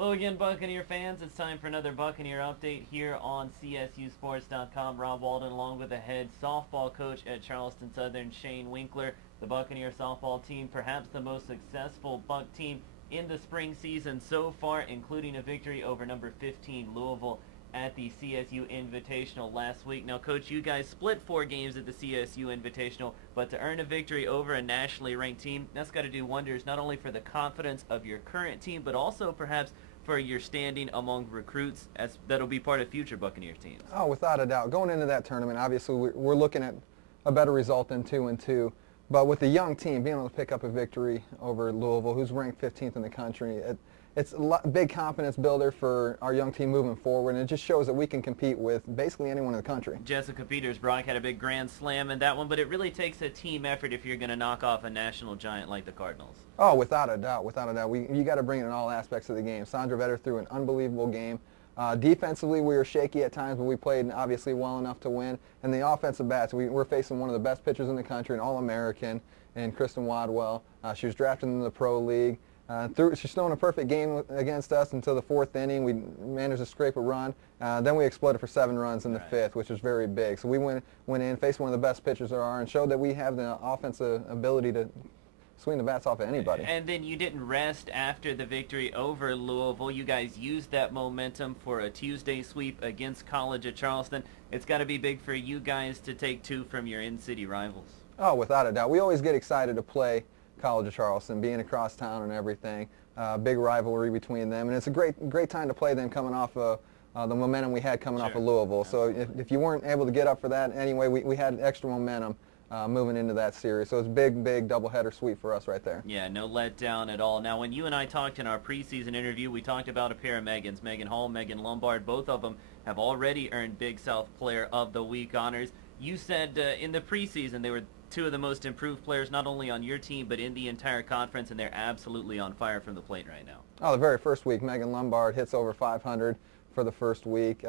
Hello again, Buccaneer fans. It's time for another Buccaneer update here on CSUSports.com. Rob Walden along with the head softball coach at Charleston Southern, Shane Winkler. The Buccaneer softball team, perhaps the most successful Buck team in the spring season so far, including a victory over number 15 Louisville at the CSU Invitational last week. Now, Coach, you guys split 4 games at the CSU Invitational, but to earn a victory over a nationally ranked team, that's got to do wonders not only for the confidence of your current team, but also perhaps for your standing among recruits as that'll be part of future Buccaneer teams. Oh, without a doubt. Going into that tournament, obviously we're looking at a better result than 2-2. But with the young team being able to pick up a victory over Louisville, who's ranked 15th in the country, it's a big confidence builder for our young team moving forward, and it just shows that we can compete with basically anyone in the country. Jessica Peters-Brock had a big grand slam in that one, but it really takes a team effort if you're going to knock off a national giant like the Cardinals. Oh, without a doubt, without a doubt. You got to bring it in all aspects of the game. Sandra Vetter threw an unbelievable game. Defensively, we were shaky at times, but we played obviously well enough to win. And the offensive bats, we're facing one of the best pitchers in the country, an All-American, and Kristen Wadwell. She was drafted into the Pro League. She's thrown a perfect game against us until the 4th inning. We managed to scrape a run. Then we exploded for 7 runs in the 5th, which was very big. So we went in, faced one of the best pitchers there are, and showed that we have the offensive ability to swing the bats off of anybody. And then you didn't rest after the victory over Louisville. You guys used that momentum for a Tuesday sweep against College of Charleston. It's got to be big for you guys to take 2 from your in-city rivals. Oh, without a doubt. We always get excited to play College of Charleston, being across town and everything. Big rivalry between them, and it's a great time to play them coming off the momentum we had coming off of Louisville. Absolutely. So if you weren't able to get up for that anyway, we had extra momentum moving into that series. So it's a big doubleheader sweep for us right there. Yeah, no letdown at all. Now, when you and I talked in our preseason interview, we talked about a pair of Megans, Megan Hall, Megan Lombard. Both of them have already earned Big South Player of the Week honors. You said in the preseason they were 2 of the most improved players, not only on your team, but in the entire conference, and they're absolutely on fire from the plate right now. Oh, the very first week, Megan Lombard hits over 500 for the first week.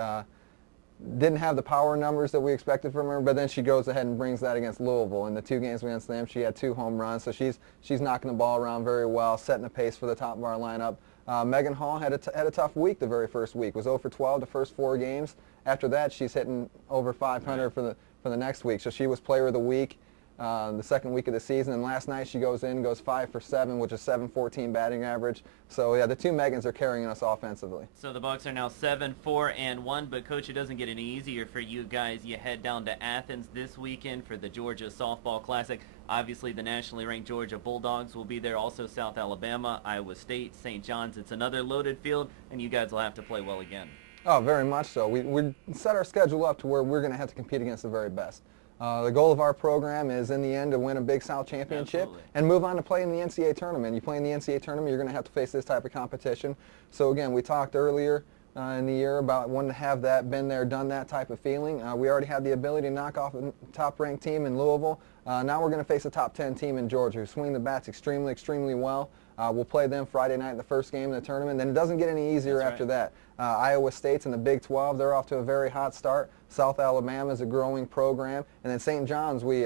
Didn't have the power numbers that we expected from her, but then she goes ahead and brings that against Louisville. In the 2 games against them, she had 2 home runs, so she's knocking the ball around very well, setting the pace for the top of our lineup. Megan Hall had a tough week the very first week, was 0 for 12 the first 4 games. After that, she's hitting over 500 for the next week, so she was Player of the Week the second week of the season, and last night she goes 5 for 7, which is 714 batting average. So yeah, the 2 Megans are carrying us offensively. So the Bucks are now 7-4-1, but Coach, it doesn't get any easier for you guys. You head down to Athens this weekend for the Georgia Softball Classic. Obviously, the nationally ranked Georgia Bulldogs will be there. Also, South Alabama, Iowa State, St. John's. It's another loaded field, and you guys will have to play well again. Oh, very much so. We set our schedule up to where we're going to have to compete against the very best. The goal of our program is, in the end, to win a Big South championship. Absolutely. And move on to play in the NCAA tournament. You play in the NCAA tournament, you're going to have to face this type of competition. So again, we talked earlier in the year about wanting to have that been there, done that type of feeling. We already have the ability to knock off a top-ranked team in Louisville. Now we're going to face a top 10 team in Georgia who swing the bats extremely well. We'll play them Friday night in the first game of the tournament. Then it doesn't get any easier after that. Iowa State's in the Big 12. They're off to a very hot start. South Alabama is a growing program. And then St. John's, we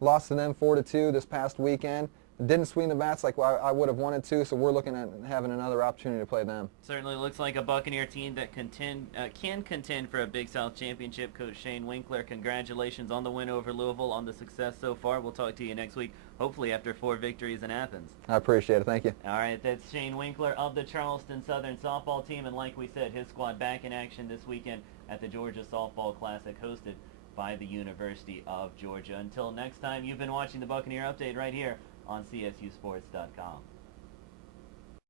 lost to them 4-2 this past weekend. Didn't swing the bats like I would have wanted to, so we're looking at having another opportunity to play them. Certainly looks like a Buccaneer team that can contend for a Big South championship. Coach Shane Winkler, congratulations on the win over Louisville, on the success so far. We'll talk to you next week, hopefully after 4 victories in Athens. I appreciate it. Thank you. All right, that's Shane Winkler of the Charleston Southern softball team, and like we said, his squad back in action this weekend at the Georgia Softball Classic hosted by the University of Georgia. Until next time, you've been watching the Buccaneer Update right here on CSUSports.com.